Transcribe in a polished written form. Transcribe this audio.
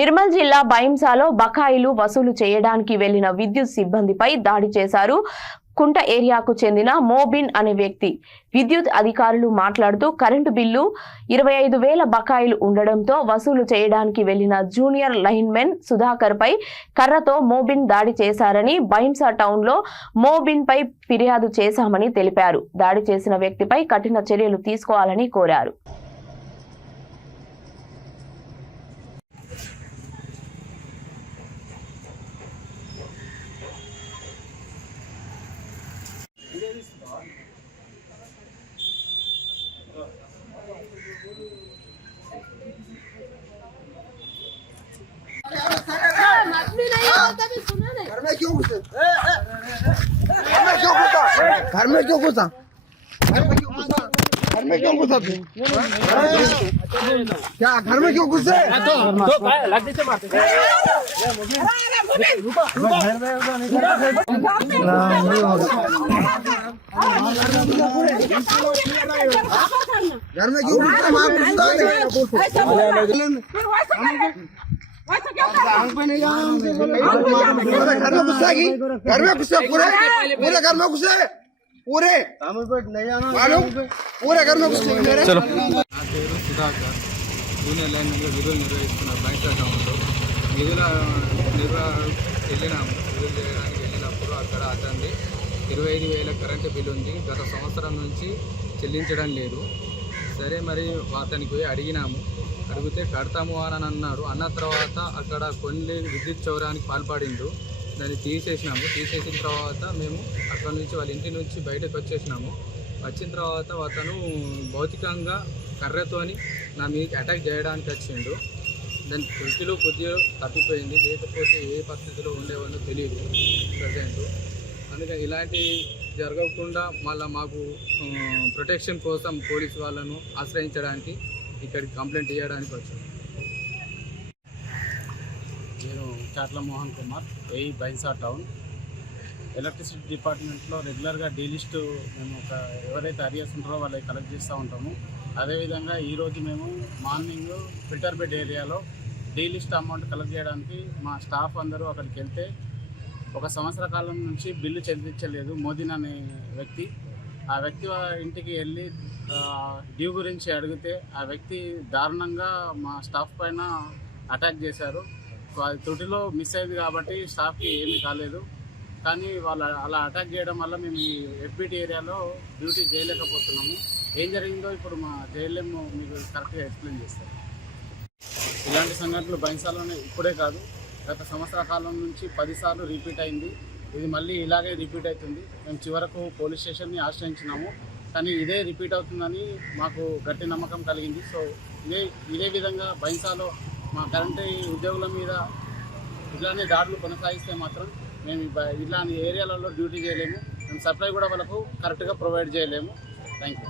నిర్మల్ జిల్లా బైంసాలో బకాయిలు వసూలు చేయడానికి వెళ్లిన విద్యుత్ సిబ్బందిపై దాడి చేశారు. కుంట ఏరియాకు చెందిన మోబిన్ అనే వ్యక్తి. విద్యుత్ అధికారులు మాట్లాడుతూ కరెంటు బిల్లు 25,000 బకాయిలు ఉండడంతో వసూలు చేయడానికి వెళ్లిన జూనియర్ లైన్మెన్ సుధాకర్ పై కర్రతో మోబిన్ దాడి చేశారని, బైంసా టౌన్ లో మోబిన్ పై ఫిర్యాదు చేశామని తెలిపారు. దాడి చేసిన వ్యక్తిపై కఠిన చర్యలు తీసుకోవాలని కోరారు. घर में क्यों घुसा क्या घर में क्यों घुसे घर में क्यों घर में घुसे पूरे घर में घुसे पूरे घर में घुसे मेरे నా పేరు సుధాకర్. జూనియర్ లైన్మెన్గా విధులు నిర్వహిస్తున్న బైంసా టౌన్లో విధులు చేయడానికి వెళ్ళినప్పుడు అక్కడ అతన్ని 25,000 కరెంటు బిల్లు ఉంది. గత సంవత్సరం నుంచి చెల్లించడం లేదు. సరే మరి అతనికి పోయి అడిగితే కడతాము అని అన్నారు. అన్న తర్వాత అక్కడ కొన్ని విద్యుత్ చౌరానికి పాల్పడిండు. దాన్ని తీసేసిన తర్వాత మేము అక్కడ నుంచి వాళ్ళ ఇంటి నుంచి బయటకు వచ్చిన తర్వాత అతను భౌతికంగా కర్రతోని నా మీద అటాక్ చేయడానికి వచ్చిండు. దాని స్థితిలో కొద్దిగా తప్పిపోయింది, లేకపోతే ఏ పరిస్థితిలో ఉండేవాళ్ళో తెలియదు ప్రజెంట్. అందుకని ఇలాంటి జరగకుండా మళ్ళీ మాకు ప్రొటెక్షన్ కోసం పోలీసు వాళ్ళను ఆశ్రయించడానికి ఇక్కడికి కంప్లైంట్ ఇవ్వడానికి వచ్చాను. నేను చాట్ల మోహన్ కుమార్, బైంసా టౌన్. ఎలక్ట్రిసిటీ డిపార్ట్మెంట్లో రెగ్యులర్గా డీ లిస్టు మేము ఎవరైతే అరియర్స్ ఉంటారో వాళ్ళకి కలెక్ట్ చేస్తూ ఉంటాము. అదేవిధంగా ఈరోజు మేము మార్నింగ్ ఫిల్టర్ బెడ్ ఏరియాలో డీ లిస్ట్ అమౌంట్ కలెక్ట్ చేయడానికి మా స్టాఫ్ అందరూ అక్కడికి వెళ్తే 1 సంవత్సర కాలం నుంచి బిల్లు చెల్లించలేదు మోదీన్ అనే వ్యక్తి. ఆ వ్యక్తి ఇంటికి వెళ్ళి డ్యూ గురించి అడిగితే ఆ వ్యక్తి దారుణంగా మా స్టాఫ్ పైన అటాక్ చేశారు. అది త్రుటిలో మిస్ అయింది కాబట్టి స్టాఫ్కి ఏమీ కాలేదు. కానీ వాళ్ళు అలా అటాక్ చేయడం వల్ల మేము ఈ ఎఫ్బిటి ఏరియాలో డ్యూటీ చేయలేకపోతున్నాము. ఏం జరిగిందో ఇప్పుడు మా జేఎల్ఎం మీకు కరెక్ట్గా ఎక్స్ప్లెయిన్ చేస్తారు. ఇలాంటి సంఘటనలు బైంసాలోనే ఇప్పుడే కాదు, గత సంవత్సర కాలం నుంచి 10 సార్లు రిపీట్ అయింది. ఇది మళ్ళీ ఇలాగే రిపీట్ అవుతుంది. మేము చివరకు పోలీస్ స్టేషన్ని ఆశ్రయించినాము, కానీ ఇదే రిపీట్ అవుతుందని మాకు గట్టి నమ్మకం కలిగింది. సో ఇదే విధంగా బైంసాలో మా కరెంటు ఉద్యోగుల మీద ఇలానే దాడులు కొనసాగిస్తే మాత్రం మేము ఇలాంటి ఏరియాలలో డ్యూటీ చేయలేము. మేము సప్లై కూడా వాళ్ళకు కరెక్ట్గా ప్రొవైడ్ చేయలేము. Thank you.